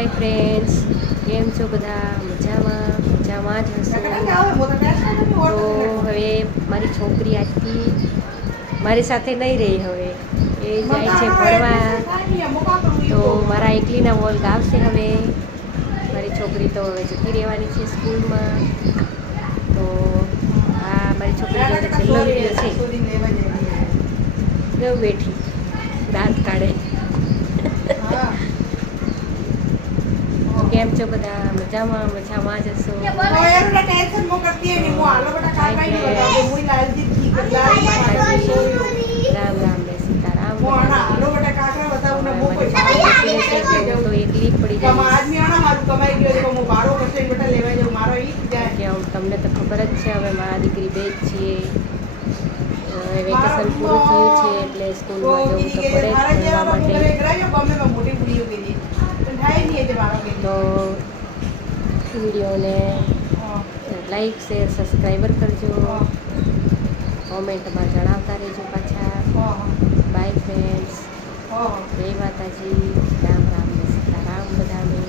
Hi friends, કેમ છો બધા? મજામાં જ હશો. તો હવે મારી છોકરી આજથી મારી સાથે નહીં રહી. હવે એ જાય છે ભણવા. તો મારા એકલીના વોલ ગાવશે. હવે મારી છોકરી તો હવે જતી રહેવાની છે સ્કૂલમાં. તો આ મારી છોકરી જોડે છેલ્લો વિડીયો છે. બેઠી દાંત કાઢે. કેમ છો બધા? મજામાં જ હશો. રામ રામ ને સીતારામ. તો એકલી પડી જાય. તમને તો ખબર જ છે, હવે મારા દીકરી બે જ છીએ. વેકેશન પૂરું થયું છે એટલે સ્કૂલમાં જવું તો પડે જ ભણવા માટે. તો વિડીયોને લાઈક શેર સબસ્ક્રાઈબર કરજો. કોમેન્ટમાં જણાવતા રહેજો પાછા. બાય ફ્રેન્ડ્સ, જય માતાજી, રામ રામ ને સીતારામ બધાને.